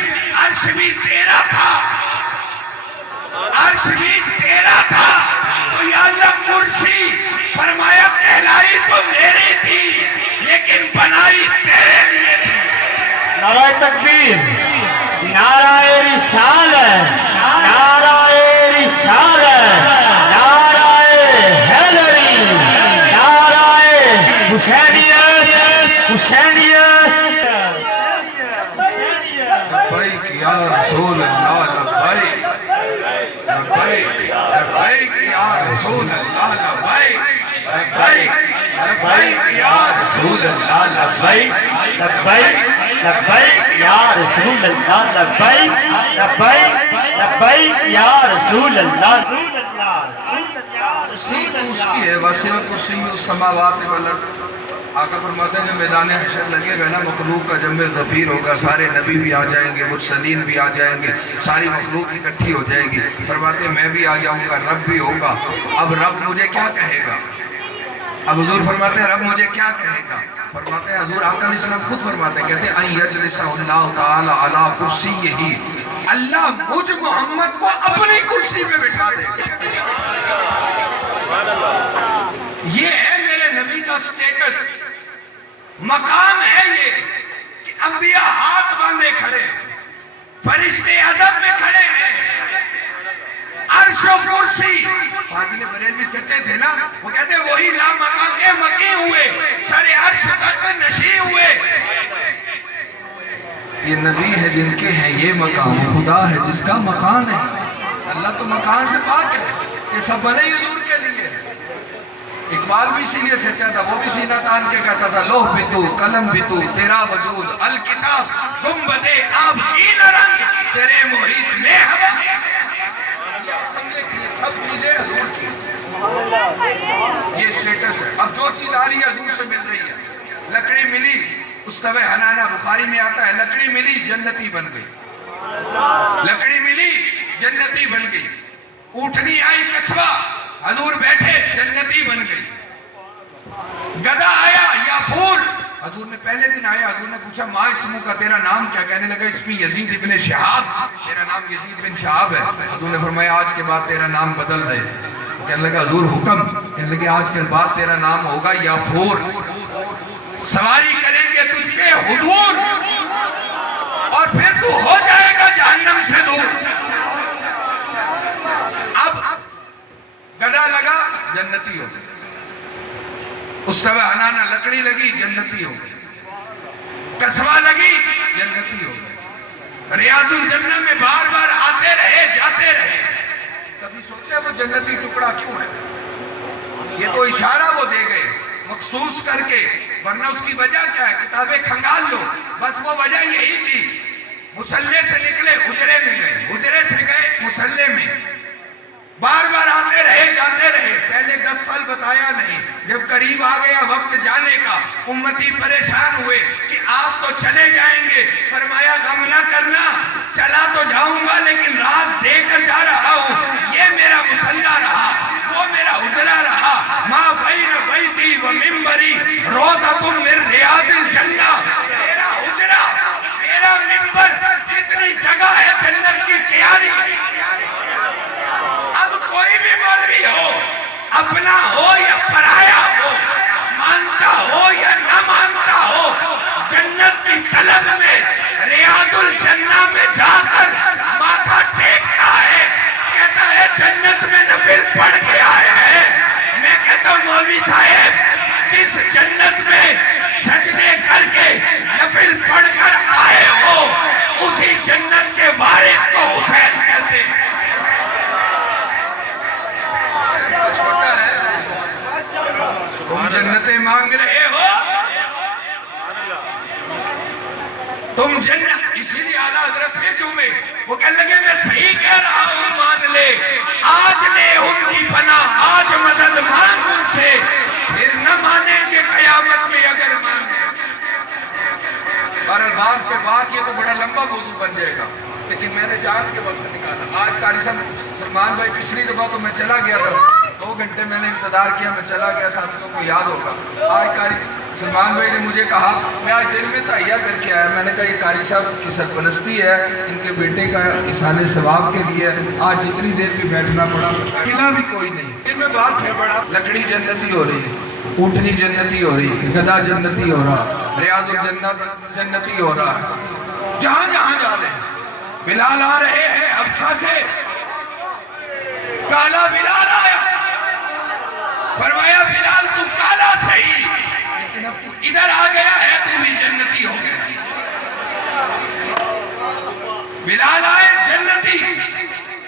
عرش بھی تیرا تھا, عرش بھی تیرا تھا, تو یا اللہ کرسی فرمایا کہلائی تو میری تھی لیکن بنائی تیرے لیے تھی. نعرہ تکبیر, نعرہ رسالت, نعرہ رسالت, نعرہ حیدری, نعرہ حسینیت, حسینیت. لبیک یا رسول اللہ لبیک, لبیک لبیک یا رسول اللہ لبیک, لبیک لبیک یا رسول اللہ لبیک, لبیک لبیک یا رسول اللہ, لبیک لبیک لبیک یا رسول اللہ. کرسی تو اس کی ہے واسع کرسی السماوات والارض. آقا فرماتے ہیں کہ میدان حشر لگے گا نا, مخلوق کا جمع غفیر ہوگا, سارے نبی بھی آ جائیں گے, مرسلین بھی آ جائیں گے, ساری مخلوق اکٹھی ہو جائے گی. فرماتے ہیں میں بھی آ جاؤں گا, رب بھی ہوگا. اب رب مجھے کیا کہے گا؟ اب حضور فرماتے ہیں رب مجھے کیا کہے گا؟ فرماتے ہیں حضور آقا علیہ السلام خود فرماتے ہیں, کہتے ہیں ان یجلس اللہ تعالی علی کرسی, یہی اللہ مجھ محمد کو اپنی کرسی پہ بٹھا دے. یہ ہے میرے نبی کا سٹیٹس, مقام ہے یہ کہ انبیاء ہاتھ باندھے کھڑے, فرشتے ادب میں کھڑے ہیں, عرش و کرسی. فاضل بریلوی سچے تھے نا, وہ کہتے ہیں وہی لا مقام کے مقیم ہوئے, سر عرش تک نشیں ہوئے. یہ نبی ہے جن کے ہیں یہ مقام, خدا ہے جس کا مکان ہے. اللہ تو مکان سے پاک ہے, یہ سب بنے ہی حضور کے لیے. اقبال بھی اسی لیے سچا تھا, وہ بھی سینہ تان کے کہتا تھا لوح بھی تو, قلم بھی تو, تیرا وجود الکتاب, گنبدِ آب کی رنگ تیرے محیط میں ہوا. سمجھے کہ یہ سب چیزیں حضور کی, یہ سٹیٹس ہے. اب جو چیز آ رہی ہے حضور سے مل رہی ہے. لکڑی ملی استوے حنانہ, بخاری میں آتا ہے لکڑی ملی جنتی بن گئی, لکڑی ملی جنتی بن گئی. اونٹنی آئی قصبہ, حضور بیٹھے جنتی بن گئی. گدھا آیا یافور, حضور نے پہلے دن آیا, حضور نے پوچھا ما اسمو کا, تیرا نام کیا؟ کہنے لگا اسمی یزید ابن شہاب, تیرا نام یزید بن شہاب ہے. حضور نے فرمایا آج کے بعد تیرا نام بدل دے. کہنے لگا حضور حکم, کہنے لگے آج کے بعد تیرا نام ہوگا یافور, سواری کریں گے تجھ پہ حضور, اور پھر تو ہو جائے گا جہنم سے دور. اب گدھا لگا جنتی ہو گئی, استوى حنانہ لکڑی لگی جنتی ہو گئی, قصبہ لگی جنتی ہو گئی. ریاض الجنہ میں بار بار آتے رہے جاتے رہے. کبھی سوچتے ہیں وہ جنتی ٹکڑا کیوں ہے؟ یہ تو اشارہ وہ دے گئے مخصوص کر کے, ورنہ اس کی وجہ کیا ہے؟ کتابیں کھنگال لو, بس وہ وجہ یہی تھی. مسلح سے نکلے حجرے میں گئے, حجرے سے گئے مسلح میں, بار بار آتے رہے جاتے رہے. پہلے 10 سال بتایا نہیں, جب قریب آ گیا وقت جانے کا امتی پریشان ہوئے کہ آپ تو چلے جائیں گے. فرمایا غم نہ کرنا, چلا تو جاؤں گا لیکن راز دے کر جا رہا ہوں. یہ میرا مصلی رہا, وہ میرا حجرہ رہا. ما بین بیتی و منبری روضۃ من ریاض الجنہ, میرا حجرہ میرا منبر کتنی جگہ ہے جنت کی کیاری. اب کوئی بھی مولوی ہو, اپنا ہو یا پرایا ہو, مانتا ہو یا نہ مانتا ہو, جنت کی طلب میں ریاض الجنہ میں جا کر ماتھا ٹیکتا ہے، کہتا ہے جنت میں نفل پڑھ کے آیا ہے۔ میں کہتا ہوں مولوی صاحب، جس جنت میں سجدے کر کے نفل پڑھ کر آئے ہو، اسی جنت کے وارث کو حسین کہتے ہیں۔ چھوٹا ہے، تم جنتیں مانگ رہے ہو، تم جنت، اسی لیے اعلیٰ حضرت بھیجوں میں وہ کہنے لگے میں صحیح کہہ رہا ہوں، مان لے آج لے ان کی پناہ، آج مدد مانگ ان سے، پھر نہ مانیں گے قیامت میں اگر مانیں۔ بہرحال بات پہ بات، یہ تو بڑا لمبا موضوع بن جائے گا، لیکن میں نے جان کے وقت نکالا۔ آج قاری صاحب سلمان بھائی پچھلی دفعہ تو میں چلا گیا تھا، 2 گھنٹے میں نے انتظار کیا، میں چلا گیا، ساتھیوں کو یاد ہوگا۔ آج قاری سلمان بھائی نے مجھے کہا، میں آج دل میں تہیہ کر کے آیا، میں نے کہا یہ قاری صاحب کی سرپرستی ہے، ان کے بیٹے کا احسان ثواب کے لیے آج جتنی دیر بھی بیٹھنا پڑا، قلعہ بھی کوئی نہیں۔ پھر میں بات پھر بڑا، لکڑی جنتی ہو رہی ہے، اونٹنی جنتی ہو رہی ہے، گدھا جنتی ہو رہا، ریاض الجنت جنتی ہو رہا ہے، جہاں جہاں جا رہے ہیں۔ بلال آ رہے ہیں حبشہ سے، کالا بلال آیا، فرمایا بلال تو کالا صحیح، لیکن اب تو ادھر آ گیا ہے، تو بھی جنتی ہو گیا۔ بلال آئے جنتی،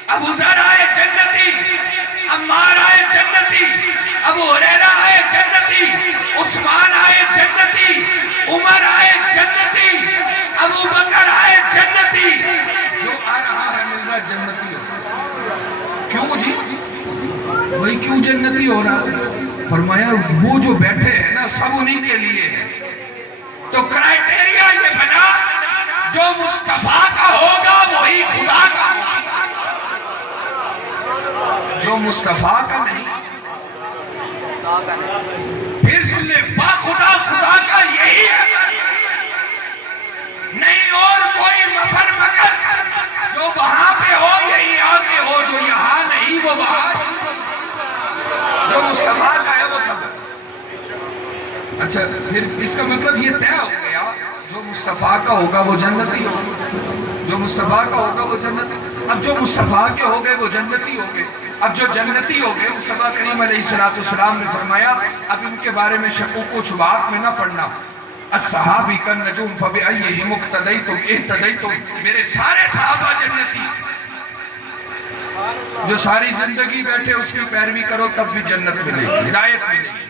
ابو ذر آئے جنتی، عمار آئے جنتی، ابو ہریرہ آئے جنتی، عثمان آئے جنتی، عمر آئے جنتی، ابو بکر آئے جنتی، جو آ رہا ہے مل رہا جنتی ہو۔ کیوں جی؟ وہی کیوں جنتی ہو رہا؟ فرمایا وہ جو بیٹھے ہیں نا سب انہی کے لیے ہے، تو کرائیٹیریا یہ بنا جو مصطفیٰ کا ہوگا وہی خدا کا ہوگا، جو مصطفیٰ کا نہیں۔ پھر سن لے، با خدا خدا کا یہی ہے، نہیں اور کوئی مفر مکر، جو وہاں پہ ہو یہی آ کے ہو، جو یہاں نہیں وہ وہاں، جو مصطفیٰ کا ہے وہ سب ہے۔ اچھا پھر اس کا مطلب یہ طے ہو گیا، جو مصطفیٰ کا ہوگا وہ جنتی ہوگا، جو مصطفیٰ کا ہوگا وہ جنتی۔ اب جو مصطفیٰ کے ہو گئے وہ جنتی ہو گئے، اب جو جنتی ہو گئے، مصطفیٰ کریم علیہ السلام نے فرمایا اب ان کے بارے میں شکوک و شبہات میں نہ پڑنا۔ الصحابی کالنجوم فبأیہم اقتدیتم اہتدیتم، میرے سارے صحابہ جنتی، جو ساری زندگی بیٹھے اس کی پیروی کرو تب بھی جنت ملے گی، ہدایت ملے گی،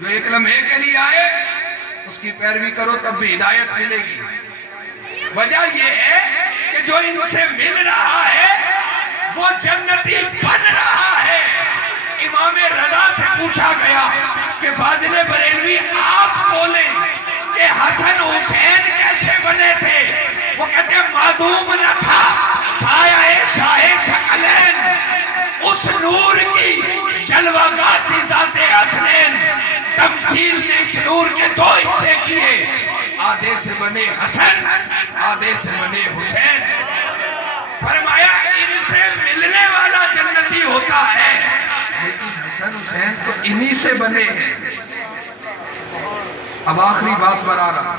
جو ایک لمحے کے لیے آئے اس کی پیروی کرو تب بھی ہدایت ملے گی۔ وجہ یہ ہے کہ جو ان سے مل رہا ہے وہ جنتی بن رہا ہے۔ امام رضا سے پوچھا گیا کہ فاضل بریلوی آپ بولیں کہ حسن حسین کیسے بنے تھے؟ وہ کہتے ہیں معدوم نہ تھا سایہ شاہ ثقلین، اس نور کی جلوہ گاہ تھی ذات حسنین، تمثیل نے اس نور کے 2 حصے کیے، آدھے سے بنے حسن آدھے سے بنے حسین۔ فرمایا ان سے ملنے والا جنتی ہوتا ہے، لیکن حسن حسین تو انہی سے بنے ہیں۔ اب آخری بات پر آ رہا،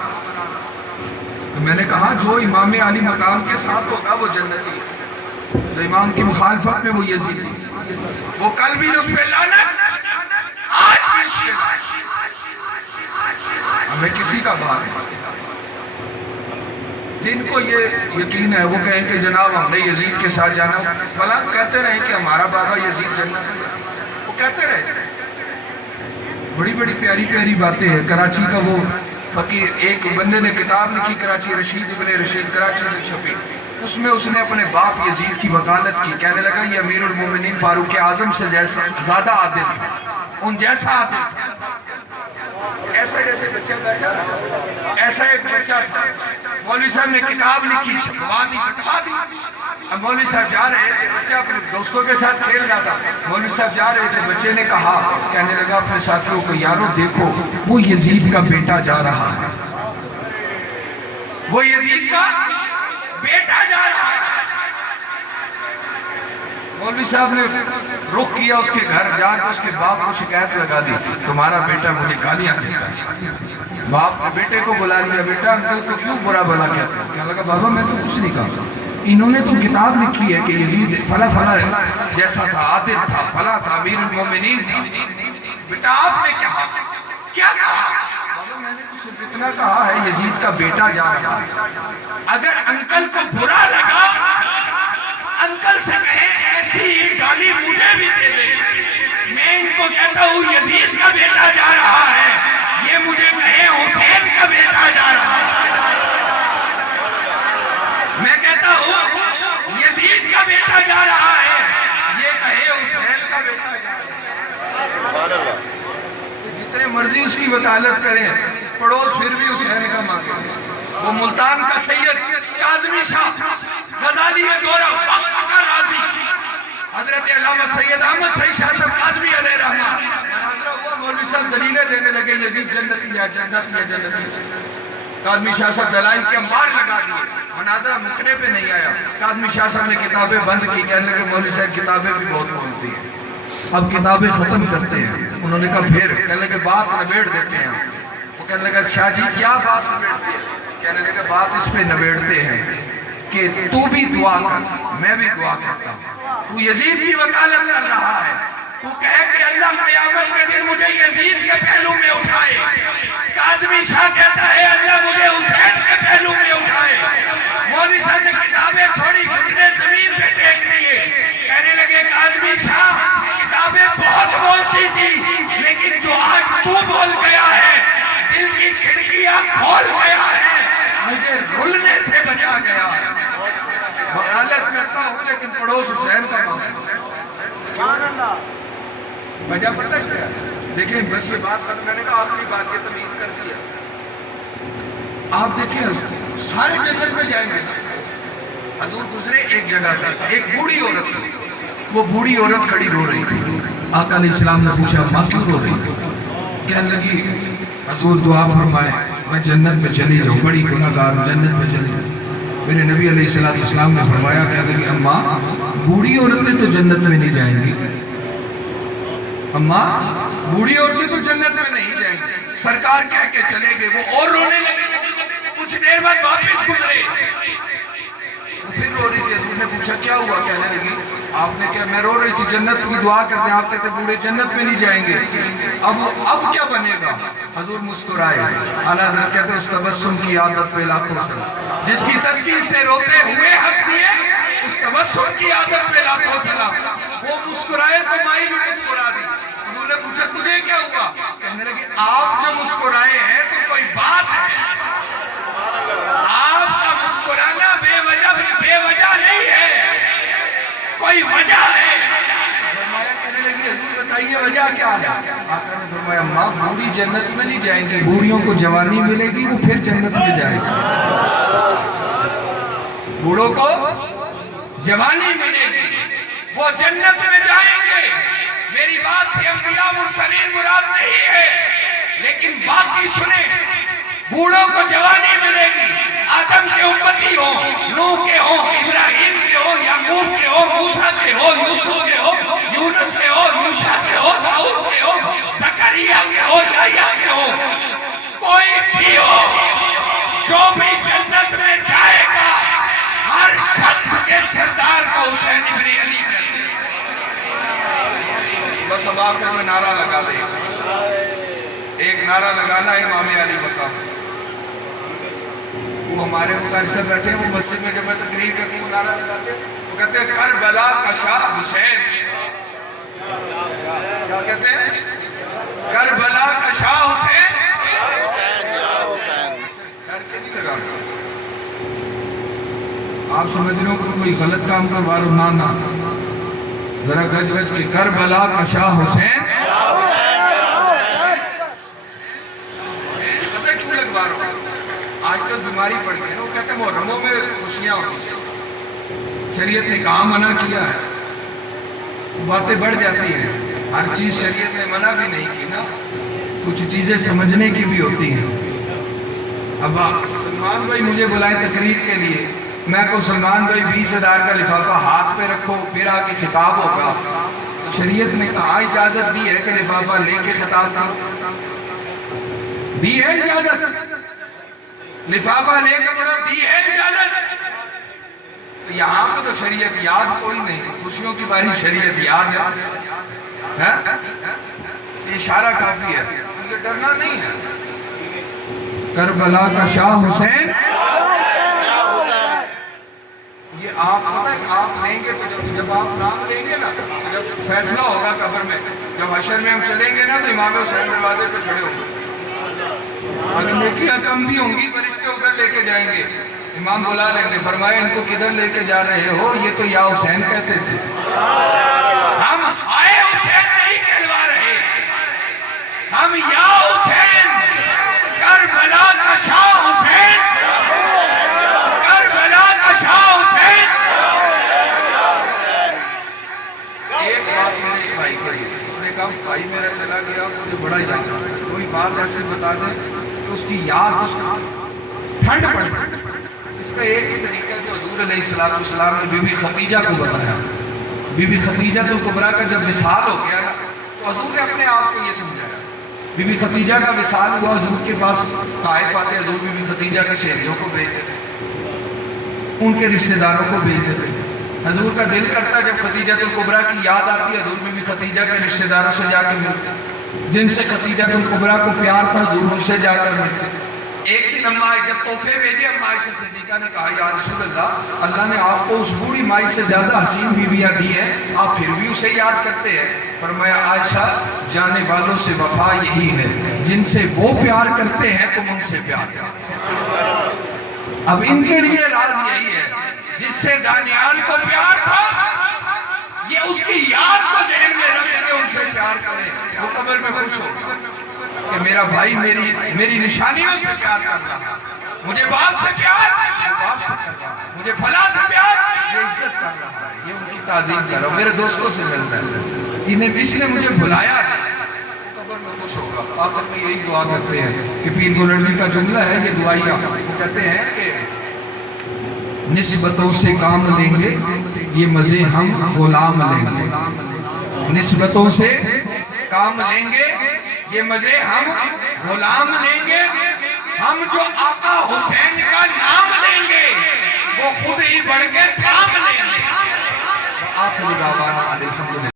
تو میں نے کہا جو امام علی مقام کے ساتھ ہوگا وہ جنتی ہے، جو امام کی مخالفت میں وہ یزیدی، وہ کل بھی اس پہ لعنت، آج بھی اس پہ لعنت۔ ہمیں کسی کا بات نہیں، جن کو یہ یقین ہے وہ کہیں کہ جناب ہم نے یزید کے ساتھ جانا، فلاں کہتے رہے کہ ہمارا بابا یزید جنت ہے، وہ کہتے رہے۔ بڑی بڑی پیاری پیاری باتیں ہیں۔ کراچی کا وہ فقیر ایک بندے نے کتاب لکھی، کراچی رشید ابن رشید، کراچی سے چھپی، اس میں اس نے اپنے باپ یزید کی وکالت کی، کہنے لگا یہ امیر المومنین فاروق اعظم سے زیادہ عادل تھا، ان جیسا عادل تھا۔ ایسا جیسے بچہ بیٹھا، ایسا ایک بچہ تھا، مولوی صاحب نے کتاب لکھی، چھپوا دی، بٹوا دی۔ اب مولوی صاحب جا رہے تھے، بچہ اپنے دوستوں کے ساتھ کھیل رہا تھا، مولوی صاحب جا رہے تھے، بچے نے کہا، کہنے لگا اپنے ساتھیوں کو یارو دیکھو وہ یزید کا بیٹا جا رہا ہے، وہ یزید کا بیٹا جا رہا ہے۔ مولوی صاحب نے رخ کیا اس کے گھر، جا کے اس کے باپ کو شکایت لگا دی، تمہارا بیٹا مجھے گالیاں دیتا ہے، باپ نے بیٹے کو بلا لیا, بیٹا انکل کو کیوں برا بلا کہتے ہیں؟ کہنے لگا بابا میں تو کچھ نہیں کہا, انہوں نے تو کتاب لکھی ہے کہ یزید فلا فلا جیسا تھا, عادل تھا, فلا تھا, امیر المومنین تھا. بیٹا آپ نے کیا کہا؟ بابا میں نے تو صرف اتنا کہا ہے یزید کا بیٹا جا رہا ہے, اگر انکل کو برا لگا انکل سے کہیں ایسی گالی مجھے بھی دے دے, میں ان کو کہتا ہوں یزید کا بیٹا جا رہا ہے, یہ مجھے کہے حسین کا بیٹا جا رہا ہے. میں کہتا ہوں یزید کا بیٹا جا رہا ہے, یہ کہے حسین کا بیٹا جا رہا ہے. جتنے مرضی اس کی وکالت کریں, پڑوس پھر بھی حسین کا مانگے. وہ ملتان کا سید کاظمی شاہ, غزالی دورہ وقت کا راضی, حضرت علامہ سید احمد سعید شاہ صاحب کاظمی علیہ رحمہ, مولوی صاحب دلیلیں دینے لگے یزید جنتی ہے, جنت ہے, جنتی ہے. کاظمی شاہ صاحب دلائل کے انبار لگا دیے, مناظرہ مکنے پہ نہیں آیا. کاظمی شاہ صاحب نے کتابیں بند کی, کہنے لگے مولوی صاحب کتابیں بھی بہت بولتی ہیں, اب کتابیں ختم کرتے ہیں. انہوں نے کہا پھر, کہنے لگے بات نبیڑ دیتے ہیں. وہ کہنے لگا شاہ جی کیا بات نبیڑتے ہیں؟ کہنے لگے بات اس پہ نبیڑتے ہیں کہ تو بھی دعا کر, میں بھی دعا کرتا ہوں. تو یزید کی وکالت کر رہا ہے, تو کہے کہ اللہ قیامت کے دن مجھے یزید کے پہلو میں اٹھائے. کاظمی شاہ کہتا ہے اللہ مجھے حسین کے پہلو میں اٹھائے. مولوی صاحب نے کتابیں چھوڑی, گھٹنے زمین پہ ٹیک دیے, کہنے لگے کاظمی شاہ کتابیں بہت بولتی تھی, لیکن جو آج تو بول گیا ہے, دل کی کھڑکیاں کھول گیا ہے, مجھے رلنے سے بچا گیا ہے. وکالت کرتا ہوں لیکن پڑوس حسین کا مانگتا ہوں. وجہ پتہ کیا ہے؟ دیکھیں بس یہ بات کرتا, میں نے کہا آخری بات یہ تمہید کر دیا. آپ دیکھیں سارے جنت میں جائیں گے. حضور گزرے ایک جگہ سے, ایک بوڑھی عورت تھی, وہ بوڑھی عورت کھڑی رو رہی تھی. آقا علیہ السلام نے پوچھا ماں کیوں رو رہی تھی؟ کہنے لگی حضور دعا فرمائے میں جنت میں چلی جاؤں, بڑی گناہگار ہوں, جنت میں چلی جاؤں. میرے نبی علیہ السلام نے فرمایا, کہنے لگی اماں بوڑھی عورتیں تو جنت میں نہیں جائیں گی, اماں بوڑھی عورتیں تو جنت میں نہیں جائیں گی. سرکار کہہ کے چلے گئے, وہ اور رونے لگے. کچھ دیر بعد واپس گزرے, پھر رو رہی تھی. حضور نے پوچھا کیا ہوا؟ کہنے لگی آپ نے کیا, میں رو رہی تھی جنت کی دعا کرتے ہیں, آپ کہتے بوڑھے جنت میں نہیں جائیں گے, اب کیا بنے گا؟ حضور مسکرائے. اعلیٰ حضرت کہتے ہیں اس تبسم کی عادت پہ لاکھوں سلام, جس کی تسکین سے روتے ہوئے ہنس دیے, اس تبسم کی عادت پہ لاکھوں سلام. وہ مسکرائے تو مائی بھی مسکرا دی. حضور نے پوچھا تجھے کیا ہوا؟ کہنے لگے آپ جو مسکرائے ہیں تو کوئی بات ہے, آپ کا مسکرانا بے وجہ نہیں ہے, کوئی وجہ ہے. فرمایا, کہنے لگی حضور بتائیے وجہ کیا ہے؟ آقا نے فرمایا ماں بوڑھی جنت میں نہیں جائیں گی, بوڑھیوں کو جوانی ملے گی, وہ پھر جنت میں جائے گی. بوڑھوں کو جوانی ملے گی, وہ جنت میں جائیں گے. میری بات سے انبیاء مرسلین مراد نہیں ہے, لیکن باقی سنیں, بوڑھوں کو جوانی ملے گی, آدم کے امتی ہوں, نوح کے ہوں, ابراہیم کے ہوں, یعقوب کے ہوں, موسیٰ کے ہوں, یوسف کے ہوں, یونس کے ہوں, یوشع کے ہوں, داؤد کے ہوں, زکریا کے ہوں, یحییٰ کے ہوں, کوئی بھی ہو جو بھی جنت میں جائے گا, ہر شخص کے سردار کو حسین ابن علی کہتے ہیں. بس اب آخر میں نعرہ لگا دیں, ایک نعرہ لگانا ہے امام علی مقام. وہ ہمارے مدرسے بیٹھے ہیں, وہ مسجد میں جب میں تقریر کرتی ہوں نعرہ لگاتے ہیں, وہ کہتے ہیں کربلا کا شاہ حسین. کیا کہتے ہیں؟ کربلا کا شاہ حسین. ڈر کے نہیں لگانا, آپ سمجھ رہے ہو کہ کوئی غلط کام کروا رہا, نہ ذرا گج گج کے کربلا کا شاہ حسین. پتہ کیوں لگوا رہا ہوں؟ آج کل بیماری پڑ گئی ہے, وہ کہتے ہیں محرموں میں خوشیاں ہونی چاہیے. شریعت نے کہاں منع کیا ہے, باتیں بڑھ جاتی ہیں. ہر چیز شریعت نے منع بھی نہیں کی نا, کچھ چیزیں سمجھنے کی بھی ہوتی ہیں. اب سلمان بھائی مجھے بلائے تقریر کے لیے, میں کو سلمان بھائی 20,000 کا لفافہ ہاتھ پہ رکھو, پھر آ کے خطاب ہوگا. شریعت نے کہاں اجازت دی ہے کہ لفافہ لے کے خطاب کرو. دی ہے اجازت، لفافہ لے کے بڑھو، دی ہے اجازت. یہاں پہ تو شریعت یاد کوئی نہیں، خوشیوں کی باری شریعت یاد ہے. اشارہ کافی ہے، یہ ڈرنا نہیں ہے. کربلا کا شاہ حسین، یہ آپ پتہ ہے آپ لیں گے تو جب آپ نام لیں گے نا، جب فیصلہ ہوگا قبر میں، جب حشر میں ہم چلیں گے نا تو امام حسین دروازے پہ کھڑے ہوں گے. اگر نیکیاں کم بھی ہوں گی فرشتے ادھر لے کے جائیں گے، امام بلا لیں گے، فرمایا ان کو کدھر لے کے جا رہے ہو؟ یہ تو یا حسین کہتے تھے. ہم آئے حسین نہیں کہلوا رہے، ہم یا حسین، کربلا کا شاہ حسین، کربلا کا شاہ حسین. ایک بات میں نے اس بھائی کو دی، اس نے کہا بھائی میرا چلا گیا مجھے بڑا یاد آتا ہے، کوئی بات ایسے بتا دیں کہ اس کی یاد اس کا ٹھنڈ پڑ جائے. اس کا ایک ہی طریقہ ہے جو حضور علیہ السلام نے بی بی خدیجہ کو بتایا. بی بی خدیجہ کبریٰ کا جب وصال ہو گیا نا تو حضور نے اپنے آپ کو یہ سمجھایا. بی بی خدیجہ کا وصال ہوا، حضور کے پاس طائف آتے، حضور بی بی خدیجہ کے سہیلیوں کو بھیجتے تھے، ان کے رشتہ داروں کو بھیجتے تھے. حضور کا دل کرتا جب خدیجہ کبریٰ کی یاد آتی ہے، حضور بی بی خدیجہ کے رشتہ داروں سے جا کے ملتے، جن سے خدیجہ کبریٰ کو پیار تھا حضور ان سے جا کر ملتے. ایک دن اماں جب تحفے بھیجے، اماں عائشہ صدیقہ نے کہا یا رسول اللہ، اللہ نے آپ کو اس بوڑھی مائی سے زیادہ حسین بیویاں دی ہیں، آپ پھر بھی اسے یاد کرتے ہیں. فرمایا عائشہ جانے والوں سے وفا یہی ہے، جن سے وہ پیار کرتے ہیں تم ان سے پیار کرتے. اب ان کے لیے راز یہی ہے، جس سے دانیال کو پیار تھا یہ اس کی یاد کو ذہن میں رکھ کے ان سے پیار کرے، وہ قبر میں خوش ہوگا کہ میرا بھائی میری نشانیوں سے پیار کر رہا، مجھے باپ سے پیار، باپ سے کر رہا، مجھے فلاں سے پیار، یہ عزت کر رہا ہے، یہ ان کی تعظیم کر رہا ہوں، میرے دوستوں سے ملتا ہے، اس نے مجھے بلایا ہے، قبر میں خوش ہوگا. آخر میں یہی دعا کرتے ہیں کہ پیر گولڈوی کا جملہ ہے، یہ دعائیہ وہ کہتے ہیں کہ نسبتوں سے کام لیں گے یہ مزے ہم غلام لیں گے. نسبتوں سے کام لیں گے یہ مزے ہم غلام لیں گے. ہم جو آقا حسین کا نام لیں گے وہ خود ہی بڑھ کے تھام لیں گے. آخری دعوانا الحمدللہ.